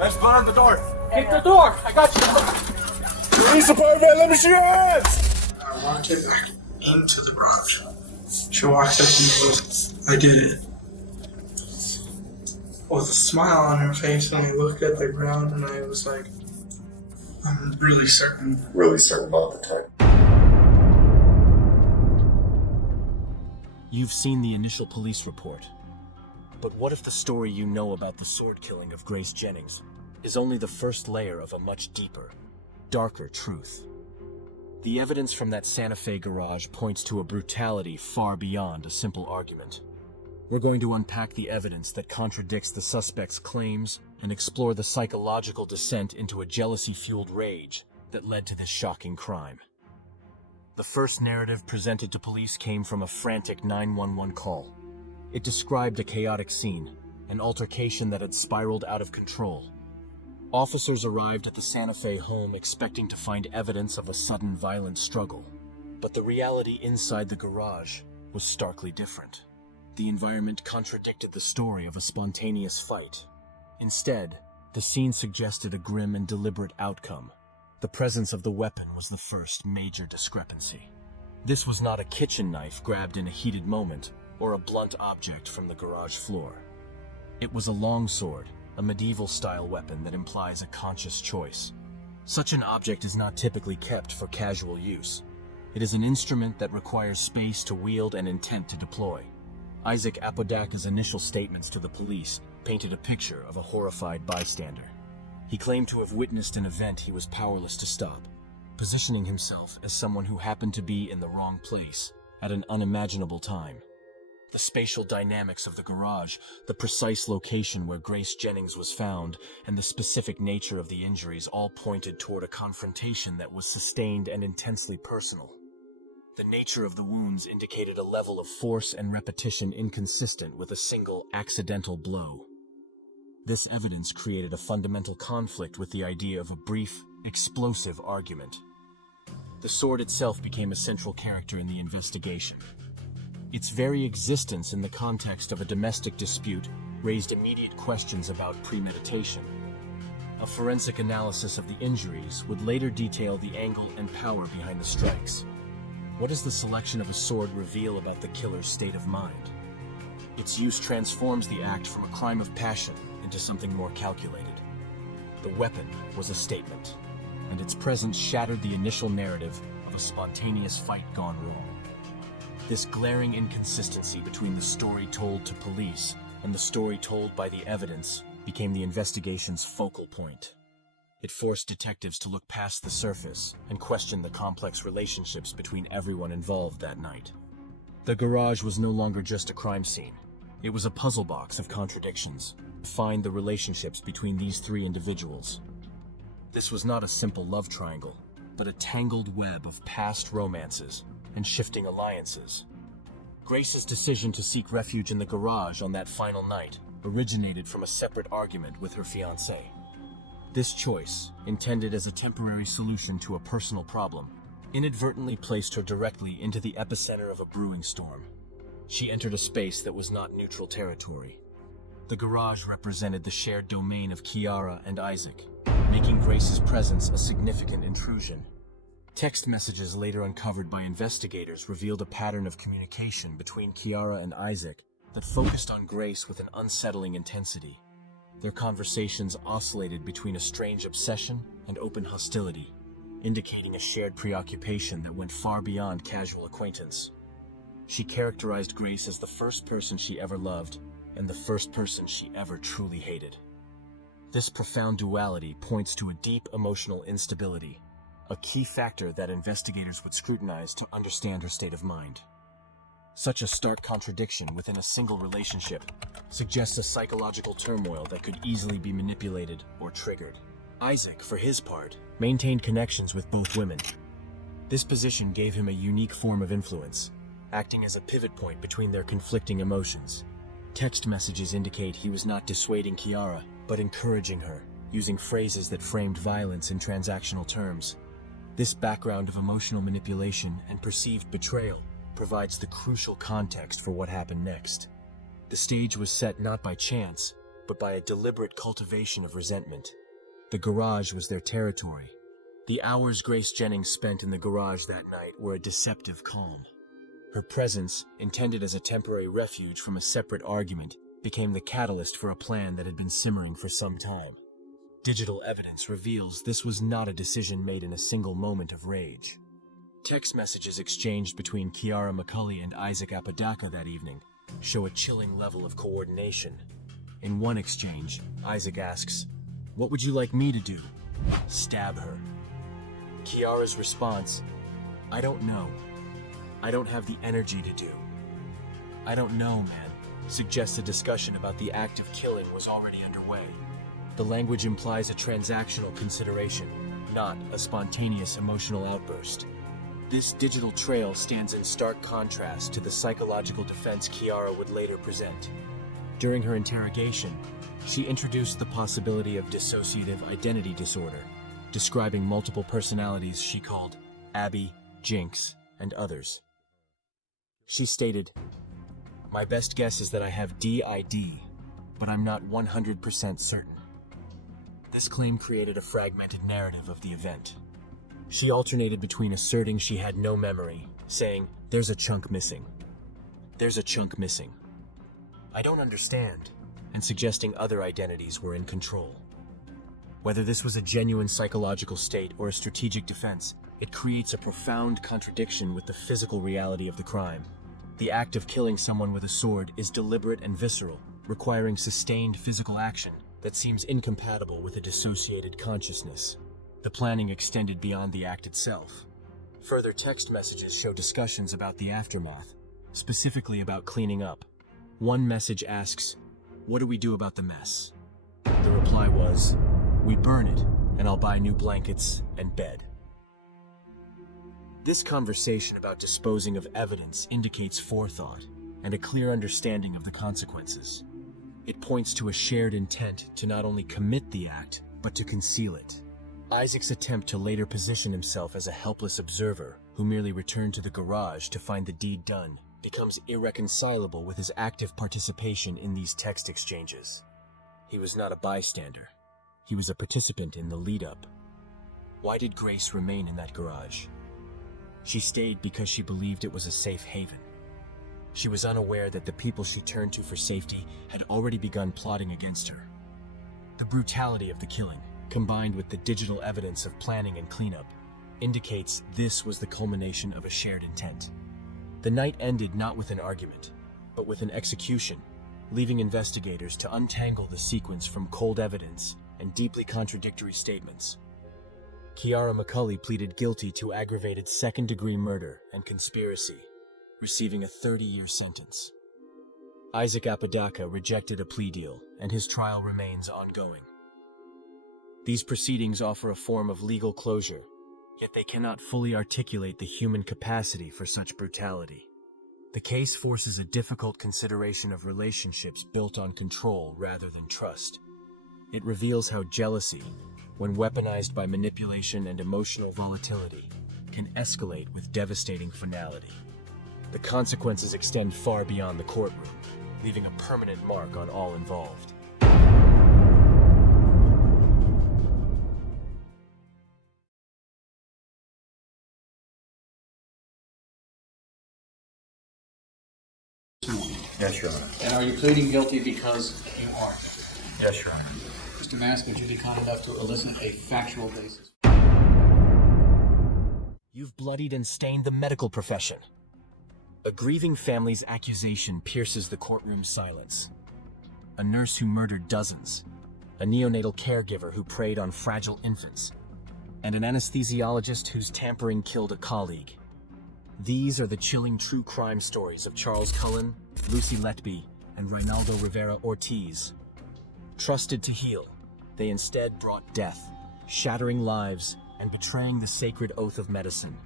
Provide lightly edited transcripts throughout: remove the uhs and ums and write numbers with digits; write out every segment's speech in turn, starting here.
Let's find the door. Hit the door. I got you. Police department, let me see your hands. I walked her back into the garage. She walks up to me and goes, I did it. With a smile on her face, and I looked at the ground and I was like, I'm really certain. Really certain about the time. You've seen the initial police report. But what if the story you know about the sword killing of Grace Jennings is only the first layer of a much deeper, darker truth? The evidence from that Santa Fe garage points to a brutality far beyond a simple argument. We're going to unpack the evidence that contradicts the suspect's claims and explore the psychological descent into a jealousy-fueled rage that led to this shocking crime. The first narrative presented to police came from a frantic 911 call. It described a chaotic scene, an altercation that had spiraled out of control. Officers arrived at the Santa Fe home expecting to find evidence of a sudden violent struggle. But the reality inside the garage was starkly different. The environment contradicted the story of a spontaneous fight. Instead, the scene suggested a grim and deliberate outcome. The presence of the weapon was the first major discrepancy. This was not a kitchen knife grabbed in a heated moment, or a blunt object from the garage floor. It was a longsword, a medieval-style weapon that implies a conscious choice. Such an object is not typically kept for casual use. It is an instrument that requires space to wield and intent to deploy. Isaac Apodaka's initial statements to the police painted a picture of a horrified bystander. He claimed to have witnessed an event he was powerless to stop, positioning himself as someone who happened to be in the wrong place at an unimaginable time. The spatial dynamics of the garage, the precise location where Grace Jennings was found, and the specific nature of the injuries all pointed toward a confrontation that was sustained and intensely personal. The nature of the wounds indicated a level of force and repetition inconsistent with a single accidental blow. This evidence created a fundamental conflict with the idea of a brief, explosive argument. The sword itself became a central character in the investigation. Its very existence in the context of a domestic dispute raised immediate questions about premeditation. A forensic analysis of the injuries would later detail the angle and power behind the strikes. What does the selection of a sword reveal about the killer's state of mind? Its use transforms the act from a crime of passion into something more calculated. The weapon was a statement, and its presence shattered the initial narrative of a spontaneous fight gone wrong. This glaring inconsistency between the story told to police and the story told by the evidence became the investigation's focal point. It forced detectives to look past the surface and question the complex relationships between everyone involved that night. The garage was no longer just a crime scene. It was a puzzle box of contradictions to find the relationships between these three individuals. This was not a simple love triangle, but a tangled web of past romances and shifting alliances. Grace's decision to seek refuge in the garage on that final night originated from a separate argument with her fiancé. This choice, intended as a temporary solution to a personal problem, inadvertently placed her directly into the epicenter of a brewing storm. She entered a space that was not neutral territory. The garage represented the shared domain of Kiara and Isaac, making Grace's presence a significant intrusion. Text messages later uncovered by investigators revealed a pattern of communication between Kiara and Isaac that focused on Grace with an unsettling intensity. Their conversations oscillated between a strange obsession and open hostility, indicating a shared preoccupation that went far beyond casual acquaintance. She characterized Grace as the first person she ever loved and the first person she ever truly hated. This profound duality points to a deep emotional instability, a key factor that investigators would scrutinize to understand her state of mind. Such a stark contradiction within a single relationship suggests a psychological turmoil that could easily be manipulated or triggered. Isaac, for his part, maintained connections with both women. This position gave him a unique form of influence, acting as a pivot point between their conflicting emotions. Text messages indicate he was not dissuading Kiara, but encouraging her, using phrases that framed violence in transactional terms. This background of emotional manipulation and perceived betrayal provides the crucial context for what happened next. The stage was set not by chance, but by a deliberate cultivation of resentment. The garage was their territory. The hours Grace Jennings spent in the garage that night were a deceptive calm. Her presence, intended as a temporary refuge from a separate argument, became the catalyst for a plan that had been simmering for some time. Digital evidence reveals this was not a decision made in a single moment of rage. Text messages exchanged between Kiara McCulley and Isaac Apodaca that evening show a chilling level of coordination. In one exchange, Isaac asks, "What would you like me to do?" "Stab her." Kiara's response, "I don't know. I don't have the energy to do." "I don't know, man," suggests a discussion about the act of killing was already underway. The language implies a transactional consideration, not a spontaneous emotional outburst. This digital trail stands in stark contrast to the psychological defense Kiara would later present. During her interrogation, she introduced the possibility of dissociative identity disorder, describing multiple personalities she called Abby, Jinx, and others. She stated, "My best guess is that I have DID, but I'm not 100% certain." This claim created a fragmented narrative of the event. She alternated between asserting she had no memory, saying, "There's a chunk missing. There's a chunk missing. I don't understand," and suggesting other identities were in control. Whether this was a genuine psychological state or a strategic defense, it creates a profound contradiction with the physical reality of the crime. The act of killing someone with a sword is deliberate and visceral, requiring sustained physical action that seems incompatible with a dissociated consciousness. The planning extended beyond the act itself. Further text messages show discussions about the aftermath, specifically about cleaning up. One message asks, "What do we do about the mess?" The reply was, "We burn it, and I'll buy new blankets and bed." This conversation about disposing of evidence indicates forethought and a clear understanding of the consequences. It points to a shared intent to not only commit the act, but to conceal it. Isaac's attempt to later position himself as a helpless observer who merely returned to the garage to find the deed done becomes irreconcilable with his active participation in these text exchanges. He was not a bystander. He was a participant in the lead-up. Why did Grace remain in that garage? She stayed because she believed it was a safe haven. She was unaware that the people she turned to for safety had already begun plotting against her. The brutality of the killing, combined with the digital evidence of planning and cleanup, indicates this was the culmination of a shared intent. The night ended not with an argument, but with an execution, leaving investigators to untangle the sequence from cold evidence and deeply contradictory statements. Kiara McCulley pleaded guilty to aggravated second-degree murder and conspiracy, receiving a 30-year sentence. Isaac Apodaca rejected a plea deal, and his trial remains ongoing. These proceedings offer a form of legal closure, yet they cannot fully articulate the human capacity for such brutality. The case forces a difficult consideration of relationships built on control rather than trust. It reveals how jealousy, when weaponized by manipulation and emotional volatility, can escalate with devastating finality. The consequences extend far beyond the courtroom, leaving a permanent mark on all involved. Yes, Your Honor. And are you pleading guilty because you are? Yes, Your Honor. Mr. Mask, would you be kind enough to elicit a factual basis? You've bloodied and stained the medical profession. A grieving family's accusation pierces the courtroom's silence. A nurse who murdered dozens, a neonatal caregiver who preyed on fragile infants, and an anesthesiologist whose tampering killed a colleague. These are the chilling true crime stories of Charles Cullen, Lucy Letby, and Reinaldo Rivera Ortiz. Trusted to heal, they instead brought death, shattering lives and betraying the sacred oath of medicine.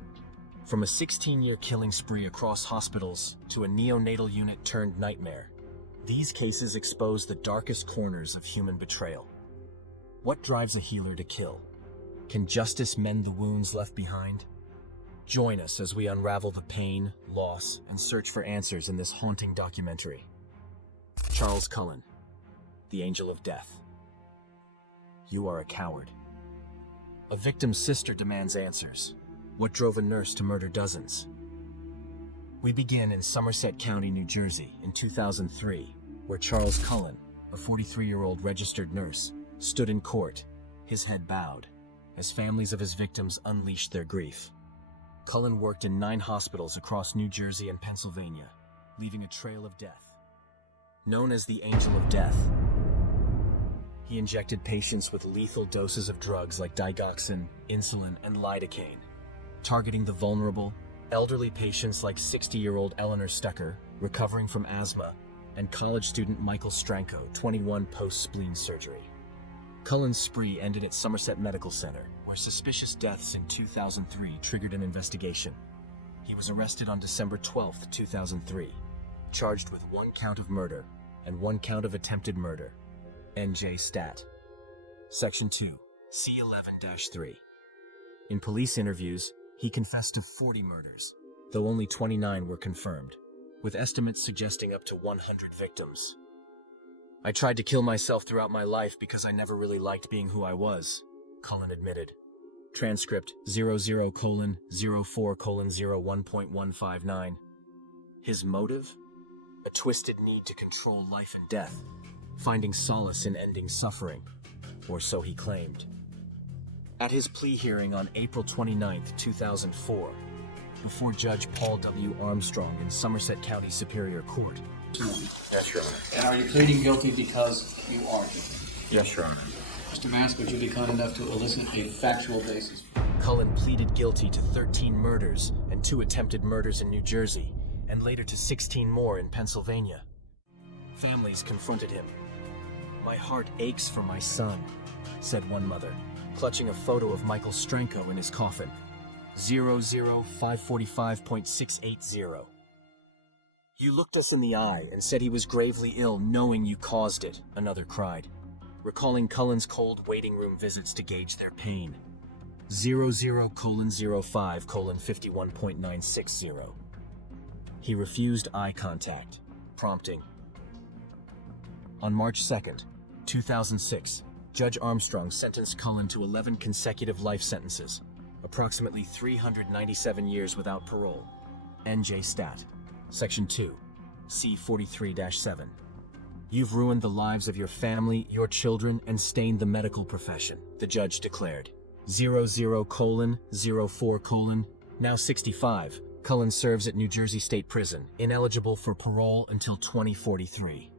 From a 16-year killing spree across hospitals to a neonatal unit turned nightmare, these cases expose the darkest corners of human betrayal. What drives a healer to kill? Can justice mend the wounds left behind? Join us as we unravel the pain, loss, and search for answers in this haunting documentary. Charles Cullen, the angel of death. You are a coward. A victim's sister demands answers. What drove a nurse to murder dozens? We begin in Somerset County, New Jersey, in 2003, where Charles Cullen, a 43-year-old registered nurse, stood in court, his head bowed, as families of his victims unleashed their grief. Cullen worked in 9 hospitals across New Jersey and Pennsylvania, leaving a trail of death. Known as the Angel of Death, he injected patients with lethal doses of drugs like digoxin, insulin, and lidocaine, targeting the vulnerable, elderly patients like 60-year-old Eleanor Stucker, recovering from asthma, and college student Michael Stranko, 21, post-spleen surgery. Cullen's spree ended at Somerset Medical Center, where suspicious deaths in 2003 triggered an investigation. He was arrested on December 12, 2003, charged with 1 count of murder and 1 count of attempted murder. NJ Stat. Section 2, C11-3. In police interviews, he confessed to 40 murders, though only 29 were confirmed, with estimates suggesting up to 100 victims. I tried to kill myself throughout my life because I never really liked being who I was, Cullen admitted. Transcript 00:04:01.159. His motive? A twisted need to control life and death, finding solace in ending suffering, or so he claimed. At his plea hearing on April 29, 2004, before Judge Paul W. Armstrong in Somerset County Superior Court. Yes, Your Honor. And are you pleading guilty because you are guilty? Yes, Your Honor. Mr. Mask, would you be kind enough to elicit a factual basis? Cullen pleaded guilty to 13 murders and 2 attempted murders in New Jersey, and later to 16 more in Pennsylvania. Families confronted him. "My heart aches for my son," said one mother, clutching a photo of Michael Stranko in his coffin. 00545.680. "You looked us in the eye and said he was gravely ill knowing you caused it," another cried, recalling Cullen's cold waiting room visits to gauge their pain. 00:05:51.960. He refused eye contact, prompting. On March 2nd, 2006, Judge Armstrong sentenced Cullen to 11 consecutive life sentences, approximately 397 years without parole. NJ Stat. Section 2, C43-7. "You've ruined the lives of your family, your children, and stained the medical profession," the judge declared. 00:04:, now 65, Cullen serves at New Jersey State Prison, ineligible for parole until 2043.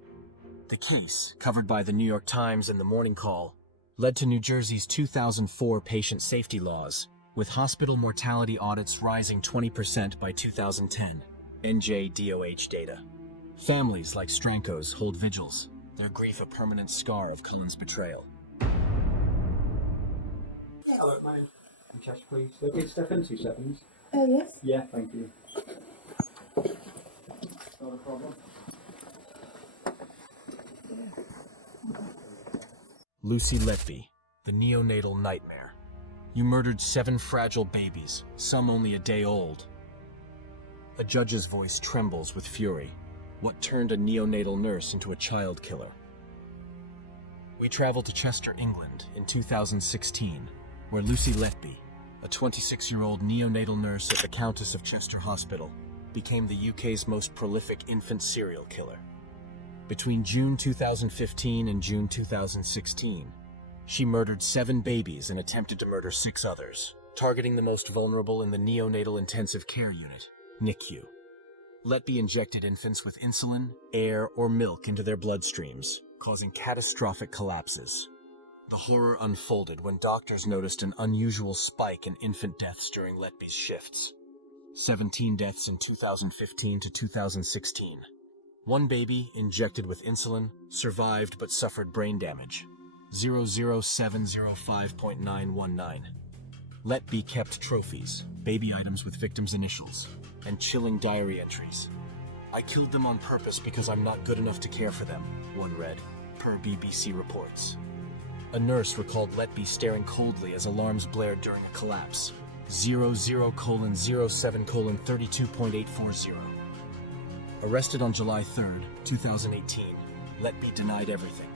The case, covered by the New York Times and the Morning Call, led to New Jersey's 2004 patient safety laws, with hospital mortality audits rising 20% by 2010. NJDOH data. Families like Stranko's hold vigils, their grief a permanent scar of Cullen's betrayal. Hello, mate. Can you check, please? Can you step in 2 seconds? Yes. Yeah, thank you. Not a problem. Lucy Letby, the neonatal nightmare. You murdered 7 fragile babies, some only a day old. A judge's voice trembles with fury. What turned a neonatal nurse into a child killer? We travel to Chester, England in 2016, where Lucy Letby, a 26-year-old neonatal nurse at the Countess of Chester Hospital, became the UK's most prolific infant serial killer. Between June 2015 and June 2016, she murdered 7 babies and attempted to murder 6 others, targeting the most vulnerable in the neonatal intensive care unit, NICU. Letby injected infants with insulin, air, or milk into their bloodstreams, causing catastrophic collapses. The horror unfolded when doctors noticed an unusual spike in infant deaths during Letby's shifts. 17 deaths in 2015 to 2016. 1 baby, injected with insulin, survived but suffered brain damage. 00705.919. Letby kept trophies, baby items with victims' initials, and chilling diary entries. "I killed them on purpose because I'm not good enough to care for them," one read, per BBC reports. A nurse recalled Letby staring coldly as alarms blared during a collapse. 00:07:32.840. Arrested on July 3, 2018, Letby denied everything.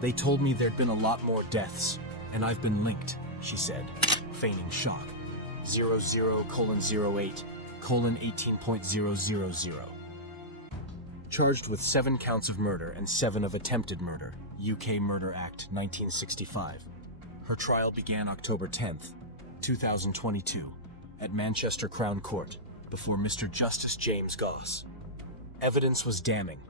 They told me there'd been a lot more deaths, and I've been linked, she said, feigning shock. 00:08:18.000. Charged with 7 counts of murder and 7 of attempted murder, UK Murder Act 1965. Her trial began October 10th, 2022, at Manchester Crown Court, before Mr. Justice James Goss. Evidence was damning.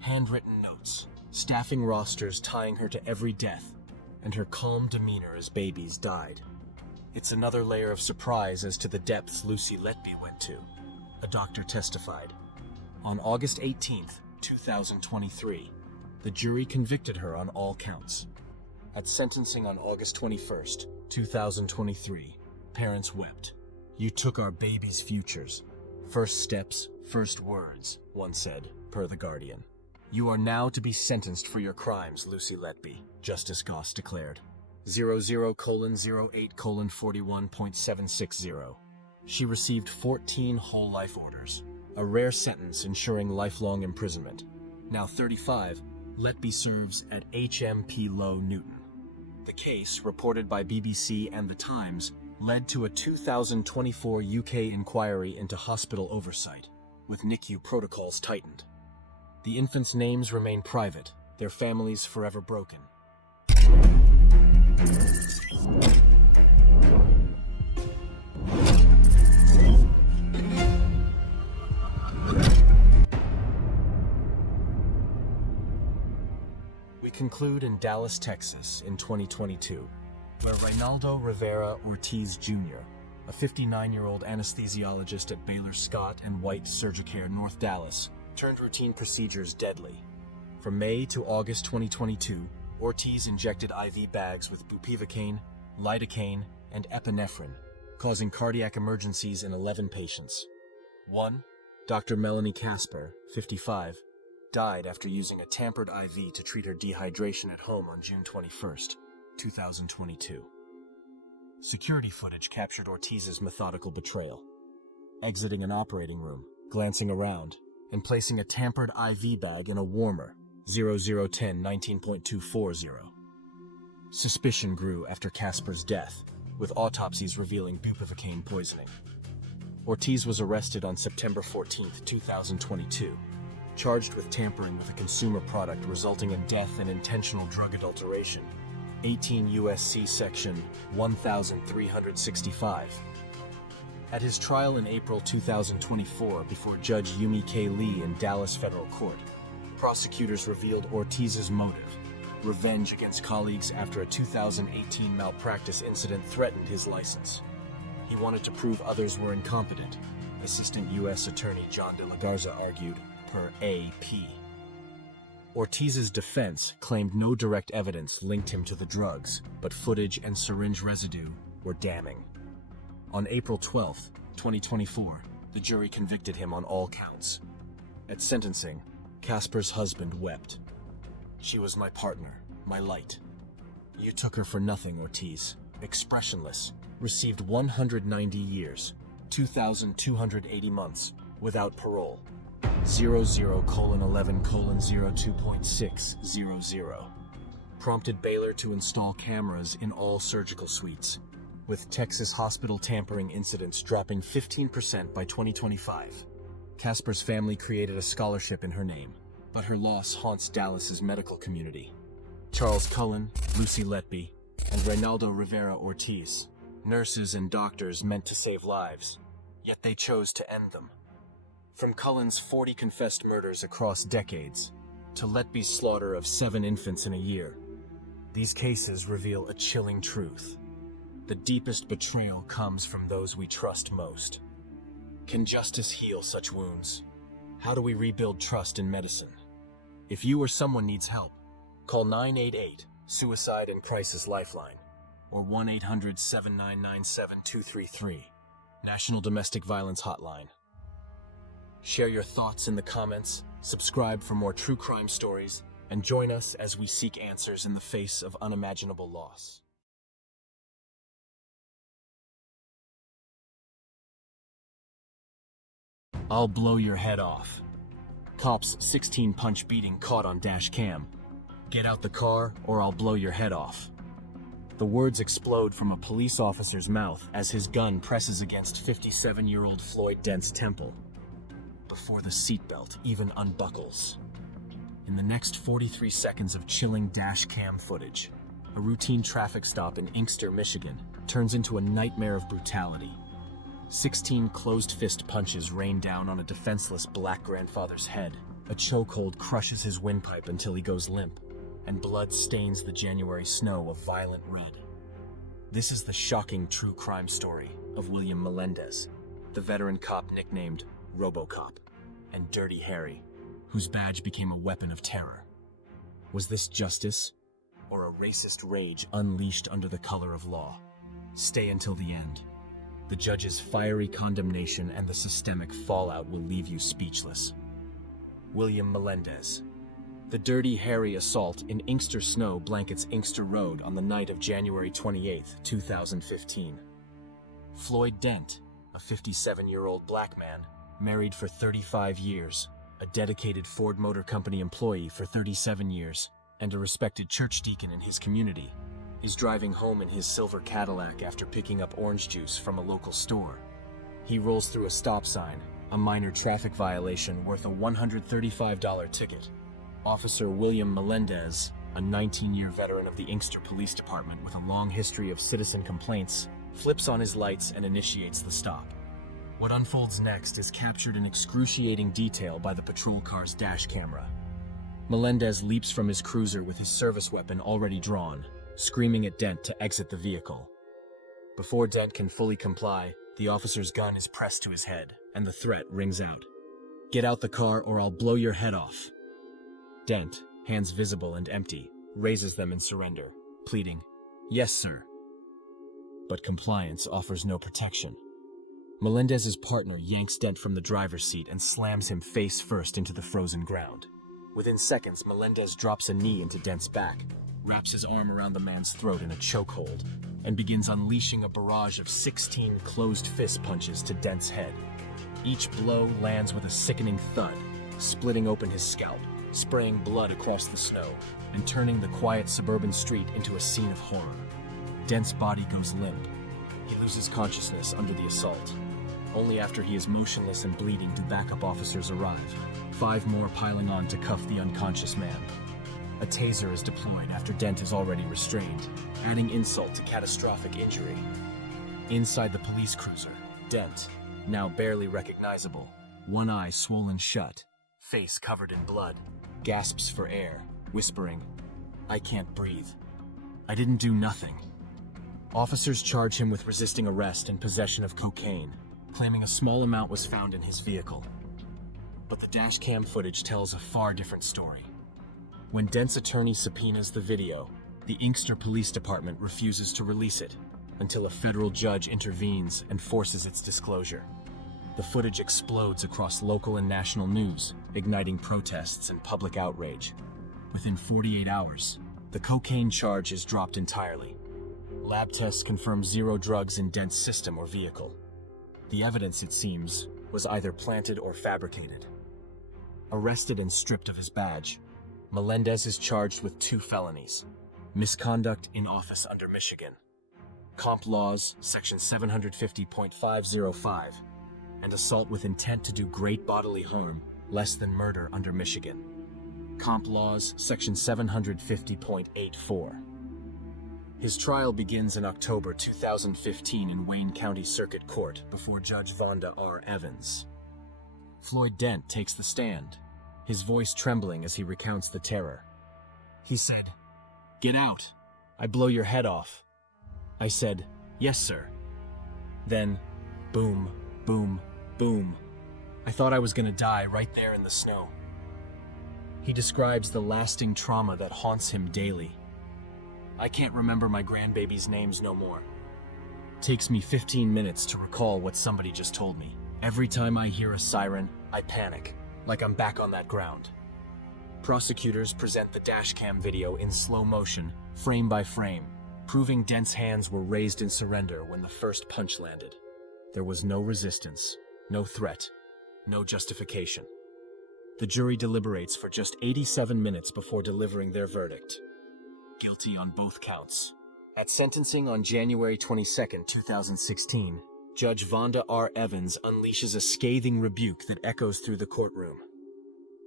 Handwritten notes, staffing rosters tying her to every death, and her calm demeanor as babies died. It's another layer of surprise as to the depths Lucy Letby went to, a doctor testified. On August 18th, 2023, the jury convicted her on all counts. At sentencing on August 21st, 2023, parents wept. "You took our babies' futures. First steps, first words," one said, per The Guardian. "You are now to be sentenced for your crimes, Lucy Letby," Justice Goss declared. 00:08:41.760. She received 14 whole life orders, a rare sentence ensuring lifelong imprisonment. Now 35, Letby serves at HMP Low Newton. The case, reported by BBC and The Times, led to a 2024 UK inquiry into hospital oversight, with NICU protocols tightened. The infants' names remain private, their families forever broken. We conclude in Dallas, Texas in 2022, where Reynaldo Rivera Ortiz Jr., a 59-year-old anesthesiologist at Baylor Scott and White Surgicare North Dallas, turned routine procedures deadly. From May to August 2022, Ortiz injected IV bags with bupivacaine, lidocaine, and epinephrine, causing cardiac emergencies in 11 patients. One, Dr. Melanie Casper, 55, died after using a tampered IV to treat her dehydration at home on June 21st, 2022. Security footage captured Ortiz's methodical betrayal, exiting an operating room, glancing around, and placing a tampered IV bag in a warmer, 00:10:19.240. Suspicion grew after Casper's death, with autopsies revealing bupivacaine poisoning. Ortiz was arrested on September 14, 2022, charged with tampering with a consumer product resulting in death and intentional drug adulteration, 18 U.S.C. Section 1365. At his trial in April 2024 before Judge Yumi K. Lee in Dallas Federal Court, prosecutors revealed Ortiz's motive: revenge against colleagues after a 2018 malpractice incident threatened his license. He wanted to prove others were incompetent, Assistant U.S. Attorney John de la Garza argued, per AP. Ortiz's defense claimed no direct evidence linked him to the drugs, but footage and syringe residue were damning. On April 12, 2024, the jury convicted him on all counts. At sentencing, Casper's husband wept. "She was my partner, my light. You took her for nothing, Ortiz." Expressionless, received 190 years, 2,280 months, without parole. 00:11:02.600. Prompted Baylor to install cameras in all surgical suites, with Texas hospital tampering incidents dropping 15% by 2025. Casper's family created a scholarship in her name, but her loss haunts Dallas's medical community. Charles Cullen, Lucy Letby, and Reynaldo Rivera Ortiz, nurses and doctors meant to save lives, yet they chose to end them. From Cullen's 40 confessed murders across decades, to Letby's slaughter of 7 infants in a year, these cases reveal a chilling truth. The deepest betrayal comes from those we trust most. Can justice heal such wounds? How do we rebuild trust in medicine? If you or someone needs help, call 988, Suicide and Crisis Lifeline, or 1-800-799-7233, National Domestic Violence Hotline. Share your thoughts in the comments, subscribe for more true crime stories, and join us as we seek answers in the face of unimaginable loss. I'll blow your head off. Cop's 16-punch beating caught on dash cam. "Get out the car, or I'll blow your head off." The words explode from a police officer's mouth as his gun presses against 57-year-old Floyd Dent's temple, before the seatbelt even unbuckles. In the next 43 seconds of chilling dash cam footage, a routine traffic stop in Inkster, Michigan, turns into a nightmare of brutality. 16 closed-fist punches rain down on a defenseless black grandfather's head. A chokehold crushes his windpipe until he goes limp, and blood stains the January snow a violent red. This is the shocking true crime story of William Melendez, the veteran cop nicknamed RoboCop, and Dirty Harry, whose badge became a weapon of terror. Was this justice, or a racist rage unleashed under the color of law? Stay until the end. The judge's fiery condemnation and the systemic fallout will leave you speechless. William Melendez. The Dirty Harry assault in Inkster snow blankets Inkster Road on the night of January 28, 2015. Floyd Dent, a 57-year-old black man, married for 35 years, a dedicated Ford Motor Company employee for 37 years, and a respected church deacon in his community, is driving home in his silver Cadillac after picking up orange juice from a local store. He rolls through a stop sign, a minor traffic violation worth a $135 ticket. Officer William Melendez, a 19-year veteran of the Inkster Police Department with a long history of citizen complaints, flips on his lights and initiates the stop. What unfolds next is captured in excruciating detail by the patrol car's dash camera. Melendez leaps from his cruiser with his service weapon already drawn, screaming at Dent to exit the vehicle. Before Dent can fully comply, the officer's gun is pressed to his head, and the threat rings out. "Get out the car or I'll blow your head off." Dent, hands visible and empty, raises them in surrender, pleading, "Yes, sir." But compliance offers no protection. Melendez's partner yanks Dent from the driver's seat and slams him face first into the frozen ground. Within seconds, Melendez drops a knee into Dent's back, wraps his arm around the man's throat in a chokehold, and begins unleashing a barrage of 16 closed fist punches to Dent's head. Each blow lands with a sickening thud, splitting open his scalp, spraying blood across the snow, and turning the quiet suburban street into a scene of horror. Dent's body goes limp. He loses consciousness under the assault. Only after he is motionless and bleeding do backup officers arrive, 5 more piling on to cuff the unconscious man. A taser is deployed after Dent is already restrained, adding insult to catastrophic injury. Inside the police cruiser, Dent, now barely recognizable, one eye swollen shut, face covered in blood, gasps for air, whispering, "I can't breathe. I didn't do nothing." Officers charge him with resisting arrest and possession of cocaine, claiming a small amount was found in his vehicle. But the dashcam footage tells a far different story. When Dent's attorney subpoenas the video, the Inkster Police Department refuses to release it until a federal judge intervenes and forces its disclosure. The footage explodes across local and national news, igniting protests and public outrage. Within 48 hours, the cocaine charge is dropped entirely. Lab tests confirm 0 drugs in Dent's system or vehicle. The evidence, it seems, was either planted or fabricated. Arrested and stripped of his badge, Melendez is charged with 2 felonies: misconduct in office under Michigan, Comp Laws, Section 750.505, and assault with intent to do great bodily harm, less than murder under Michigan, Comp Laws, Section 750.84. His trial begins in October 2015 in Wayne County Circuit Court before Judge Vonda R. Evans. Floyd Dent takes the stand, his voice trembling as he recounts the terror. He said, "Get out. I blow your head off." I said, "Yes, sir." Then, boom, boom, boom. I thought I was gonna die right there in the snow. He describes the lasting trauma that haunts him daily. "I can't remember my grandbaby's names no more. Takes me 15 minutes to recall what somebody just told me. Every time I hear a siren, I panic, like I'm back on that ground." Prosecutors present the dashcam video in slow motion, frame by frame, proving Dent's hands were raised in surrender when the first punch landed. There was no resistance, no threat, no justification. The jury deliberates for just 87 minutes before delivering their verdict. Guilty on both counts. At sentencing on January 22, 2016, Judge Vonda R. Evans unleashes a scathing rebuke that echoes through the courtroom.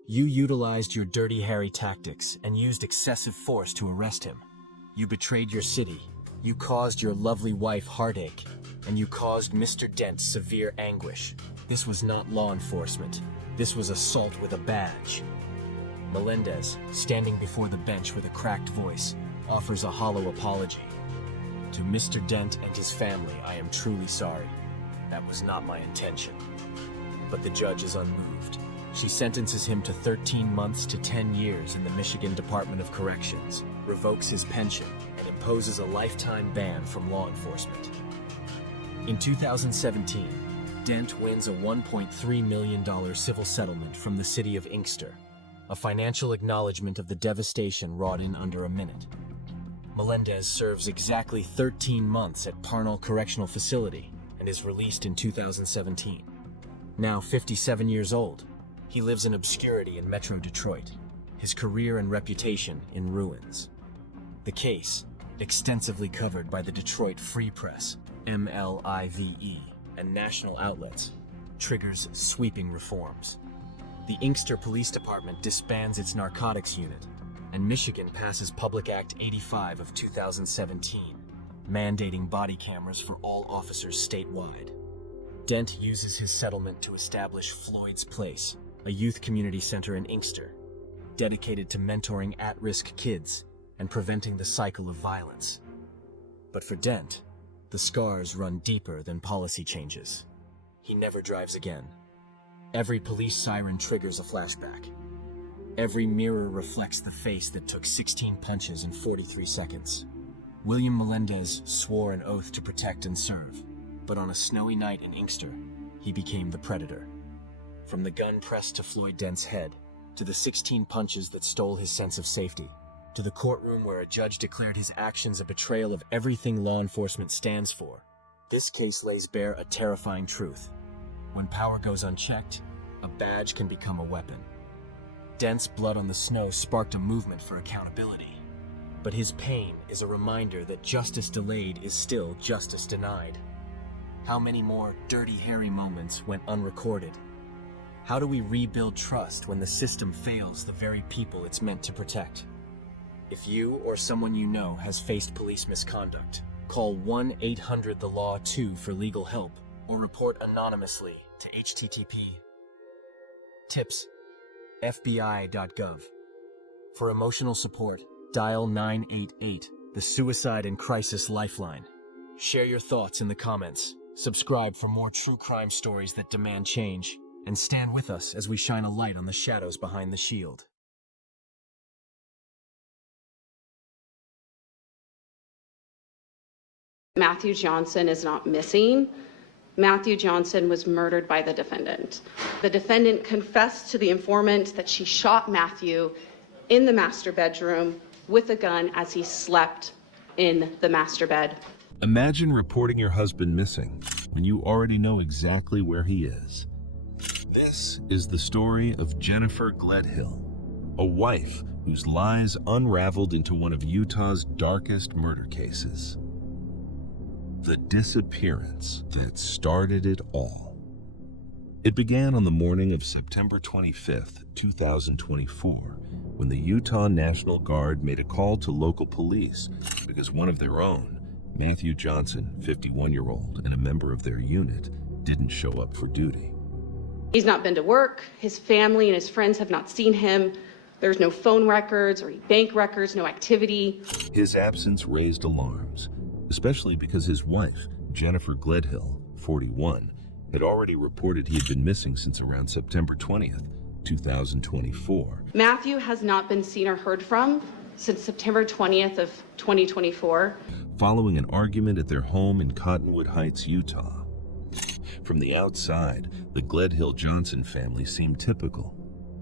You utilized your Dirty Harry tactics and used excessive force to arrest him. You betrayed your city. You caused your lovely wife heartache, and you caused Mr. Dent severe anguish. This was not law enforcement. This was assault with a badge. Melendez, standing before the bench with a cracked voice, offers a hollow apology. To Mr. Dent and his family, I am truly sorry. That was not my intention. But the judge is unmoved. She sentences him to 13 months to 10 years in the Michigan Department of Corrections, revokes his pension, and imposes a lifetime ban from law enforcement. In 2017, Dent wins a $1.3 million civil settlement from the city of Inkster, a financial acknowledgement of the devastation wrought in under a minute. Melendez serves exactly 13 months at Parnell Correctional Facility and is released in 2017. Now 57 years old, he lives in obscurity in Metro Detroit, his career and reputation in ruins. The case, extensively covered by the Detroit Free Press, MLIVE, and national outlets, triggers sweeping reforms. The Inkster Police Department disbands its narcotics unit, and Michigan passes Public Act 85 of 2017, mandating body cameras for all officers statewide. Dent uses his settlement to establish Floyd's Place, a youth community center in Inkster, dedicated to mentoring at-risk kids and preventing the cycle of violence. But for Dent, the scars run deeper than policy changes. He never drives again. Every police siren triggers a flashback. Every mirror reflects the face that took 16 punches in 43 seconds. William Melendez swore an oath to protect and serve, but on a snowy night in Inkster, he became the predator. From the gun pressed to Floyd Dent's head, to the 16 punches that stole his sense of safety, to the courtroom where a judge declared his actions a betrayal of everything law enforcement stands for, this case lays bare a terrifying truth. When power goes unchecked, a badge can become a weapon. Dent's blood on the snow sparked a movement for accountability. But his pain is a reminder that justice delayed is still justice denied. How many more Dirty Harry moments went unrecorded? How do we rebuild trust when the system fails the very people it's meant to protect? If you or someone you know has faced police misconduct, call 1-800-THE-LAW-2 for legal help or report anonymously to http://tips.fbi.gov. For emotional support, dial 988, the Suicide and Crisis Lifeline. Share your thoughts in the comments, subscribe for more true crime stories that demand change, and stand with us as we shine a light on the shadows behind the shield. Matthew Johnson is not missing. Matthew Johnson was murdered by the defendant. The defendant confessed to the informant that she shot Matthew in the master bedroom with a gun as he slept in the master bed. Imagine reporting your husband missing when you already know exactly where he is. This is the story of Jennifer Gledhill, a wife whose lies unraveled into one of Utah's darkest murder cases. The disappearance that started it all. It began on the morning of September 25th, 2024, when the Utah National Guard made a call to local police because one of their own, Matthew Johnson, 51-year-old, and a member of their unit, didn't show up for duty. He's not been to work. His family and his friends have not seen him. There's no phone records or bank records, no activity. His absence raised alarms, especially because his wife, Jennifer Gledhill, 41, had already reported he had been missing since around September 20th, 2024. Matthew has not been seen or heard from since September 20th of 2024. Following an argument at their home in Cottonwood Heights, Utah. From the outside, the Gledhill Johnson family seemed typical.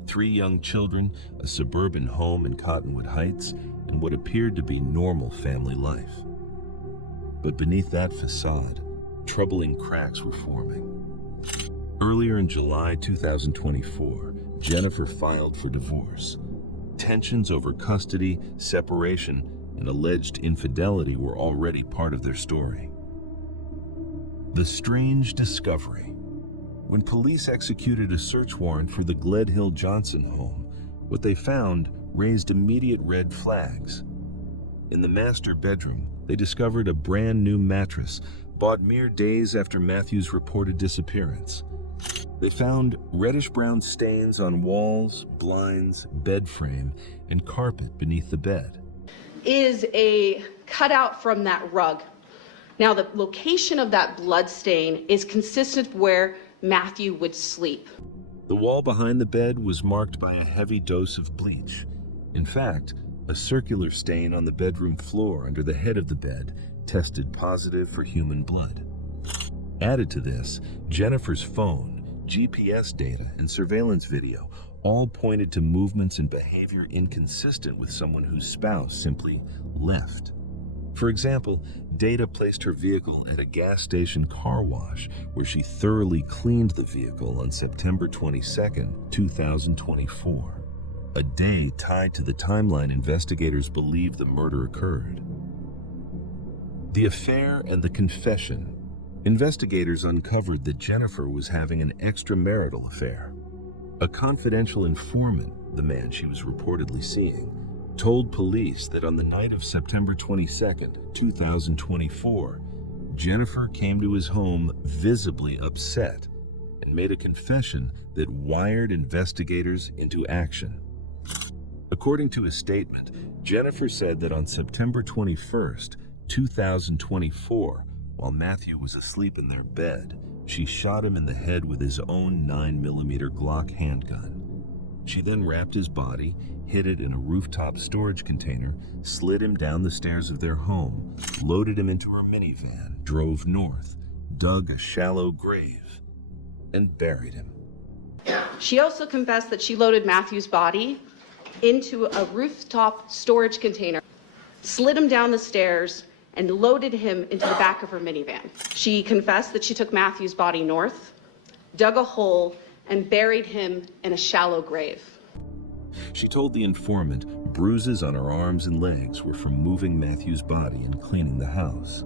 3 young children, a suburban home in Cottonwood Heights, and what appeared to be normal family life. But beneath that facade, troubling cracks were forming. Earlier in July 2024, Jennifer filed for divorce. Tensions over custody, separation, and alleged infidelity were already part of their story. The strange discovery. When police executed a search warrant for the Gledhill Johnson home, what they found raised immediate red flags. In the master bedroom, they discovered a brand new mattress bought mere days after Matthew's reported disappearance. They found reddish-brown stains on walls, blinds, bed frame, and carpet beneath the bed. Is a cutout from that rug. Now, the location of that blood stain is consistent where Matthew would sleep. The wall behind the bed was marked by a heavy dose of bleach. In fact, a circular stain on the bedroom floor under the head of the bed tested positive for human blood. Added to this, Jennifer's phone, GPS data, and surveillance video all pointed to movements and behavior inconsistent with someone whose spouse simply left. For example, data placed her vehicle at a gas station car wash where she thoroughly cleaned the vehicle on September 22, 2024, a day tied to the timeline investigators believe the murder occurred. The affair and the confession. Investigators uncovered that Jennifer was having an extramarital affair. A confidential informant, the man she was reportedly seeing, told police that on the night of September 22, 2024, Jennifer came to his home visibly upset and made a confession that wired investigators into action. According to his statement, Jennifer said that on September 21, 2024, while Matthew was asleep in their bed, she shot him in the head with his own 9mm Glock handgun. She then wrapped his body, hid it in a rooftop storage container, slid him down the stairs of their home, loaded him into her minivan, drove north, dug a shallow grave, and buried him. She also confessed that she loaded Matthew's body into a rooftop storage container, slid him down the stairs, and loaded him into the back of her minivan. She confessed that she took Matthew's body north, dug a hole, and buried him in a shallow grave. She told the informant bruises on her arms and legs were from moving Matthew's body and cleaning the house.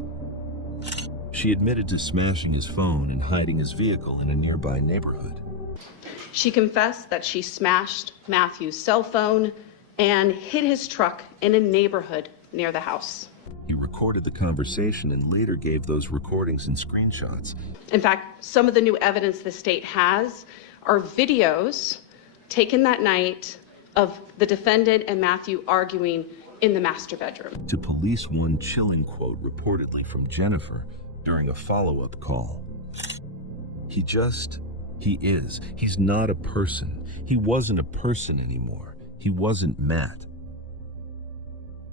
She admitted to smashing his phone and hiding his vehicle in a nearby neighborhood. She confessed that she smashed Matthew's cell phone and hid his truck in a neighborhood near the house. He recorded the conversation and later gave those recordings and screenshots. In fact, some of the new evidence the state has are videos taken that night of the defendant and Matthew arguing in the master bedroom. To police, one chilling quote reportedly from Jennifer during a follow-up call. He is. He's not a person. He wasn't a person anymore. He wasn't Matt.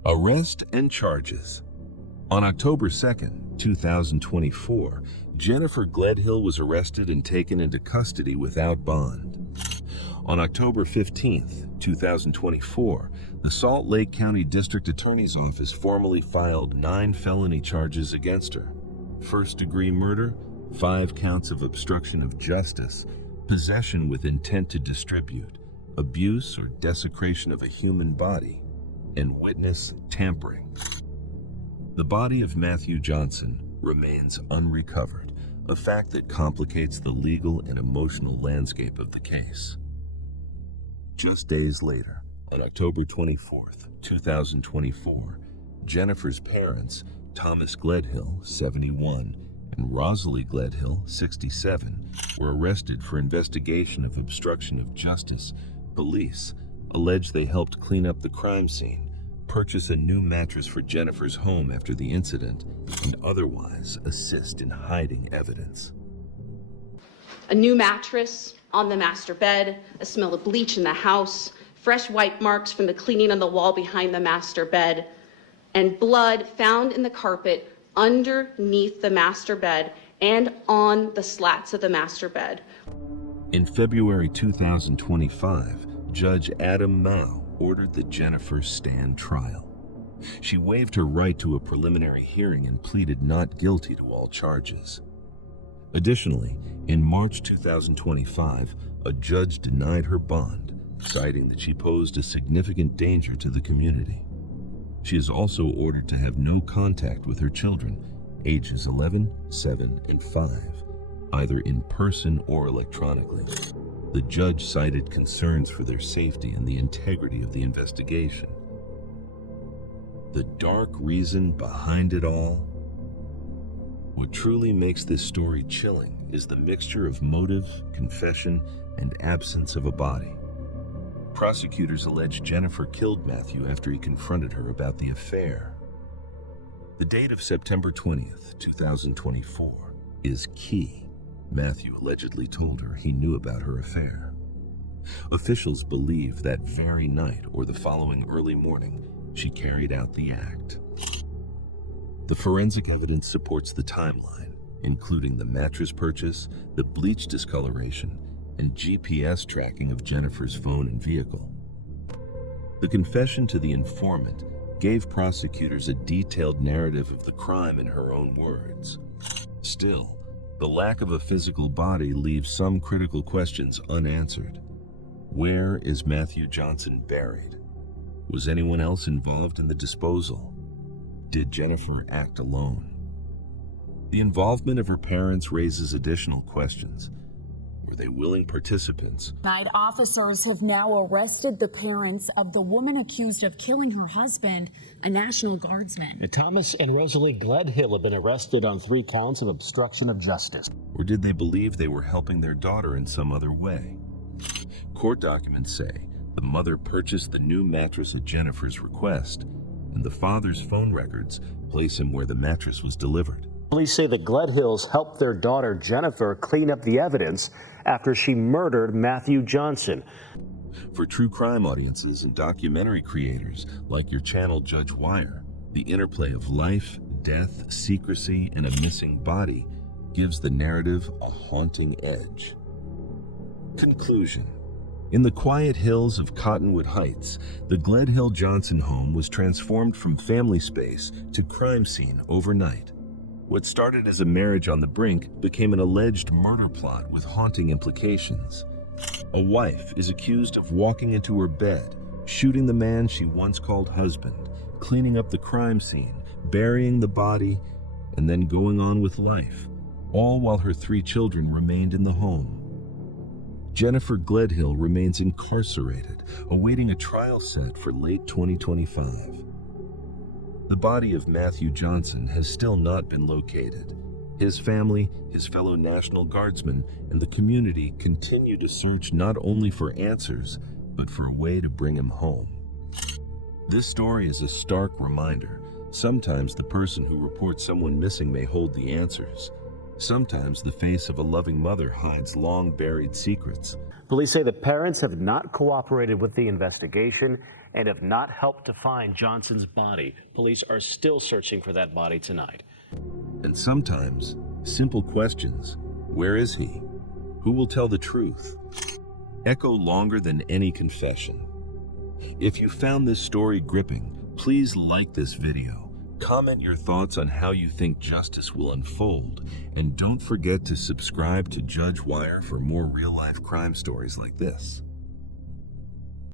Arrest and charges. On October 2nd, 2024, Jennifer Gledhill was arrested and taken into custody without bond. On October 15th, 2024, the Salt Lake County District Attorney's Office formally filed 9 felony charges against her. First-degree murder, 5 counts of obstruction of justice, possession with intent to distribute, abuse or desecration of a human body, and witness tampering. The body of Matthew Johnson remains unrecovered, a fact that complicates the legal and emotional landscape of the case. Just days later, on October 24th, 2024, Jennifer's parents, Thomas Gledhill, 71, and Rosalie Gledhill, 67, were arrested for investigation of obstruction of justice. Police allege they helped clean up the crime scene, purchase a new mattress for Jennifer's home after the incident, and otherwise assist in hiding evidence. A new mattress on the master bed, a smell of bleach in the house, fresh wipe marks from the cleaning on the wall behind the master bed, and blood found in the carpet underneath the master bed and on the slats of the master bed. In February 2025, Judge Adam Mao ordered that Jennifer stand trial. She waived her right to a preliminary hearing and pleaded not guilty to all charges. Additionally, in March 2025, a judge denied her bond, citing that she posed a significant danger to the community. She is also ordered to have no contact with her children, ages 11, 7, and 5, either in person or electronically. The judge cited concerns for their safety and the integrity of the investigation. The dark reason behind it all? What truly makes this story chilling is the mixture of motive, confession, and absence of a body. Prosecutors allege Jennifer killed Matthew after he confronted her about the affair. The date of September 20th, 2024 is key. Matthew allegedly told her he knew about her affair. Officials believe that very night or the following early morning, she carried out the act. The forensic evidence supports the timeline, including the mattress purchase, the bleach discoloration, and GPS tracking of Jennifer's phone and vehicle. The confession to the informant gave prosecutors a detailed narrative of the crime in her own words. Still, the lack of a physical body leaves some critical questions unanswered. Where is Matthew Johnson buried? Was anyone else involved in the disposal? Did Jennifer act alone? The involvement of her parents raises additional questions. Were they willing participants? Night officers have now arrested the parents of the woman accused of killing her husband, a National Guardsman. Thomas and Rosalie Gledhill have been arrested on 3 counts of obstruction of justice. Or did they believe they were helping their daughter in some other way? Court documents say the mother purchased the new mattress at Jennifer's request, and the father's phone records place him where the mattress was delivered. Police say the Gledhills helped their daughter Jennifer clean up the evidence after she murdered Matthew Johnson. For true crime audiences and documentary creators like your channel Judge Wire, the interplay of life, death, secrecy, and a missing body gives the narrative a haunting edge. Conclusion. In the quiet hills of Cottonwood Heights, the Gledhill Johnson home was transformed from family space to crime scene overnight. What started as a marriage on the brink became an alleged murder plot with haunting implications. A wife is accused of walking into her bed, shooting the man she once called husband, cleaning up the crime scene, burying the body, and then going on with life, all while her 3 children remained in the home. Jennifer Gledhill remains incarcerated, awaiting a trial set for late 2025. The body of Matthew Johnson has still not been located. His family, his fellow National Guardsmen, and the community continue to search not only for answers, but for a way to bring him home. This story is a stark reminder. Sometimes the person who reports someone missing may hold the answers. Sometimes the face of a loving mother hides long-buried secrets. Police say the parents have not cooperated with the investigation and have not helped to find Johnson's body. Police are still searching for that body tonight. And sometimes, simple questions. Where is he? Who will tell the truth? Echo longer than any confession. If you found this story gripping, please like this video. Comment your thoughts on how you think justice will unfold, and don't forget to subscribe to Judge Wire for more real-life crime stories like this.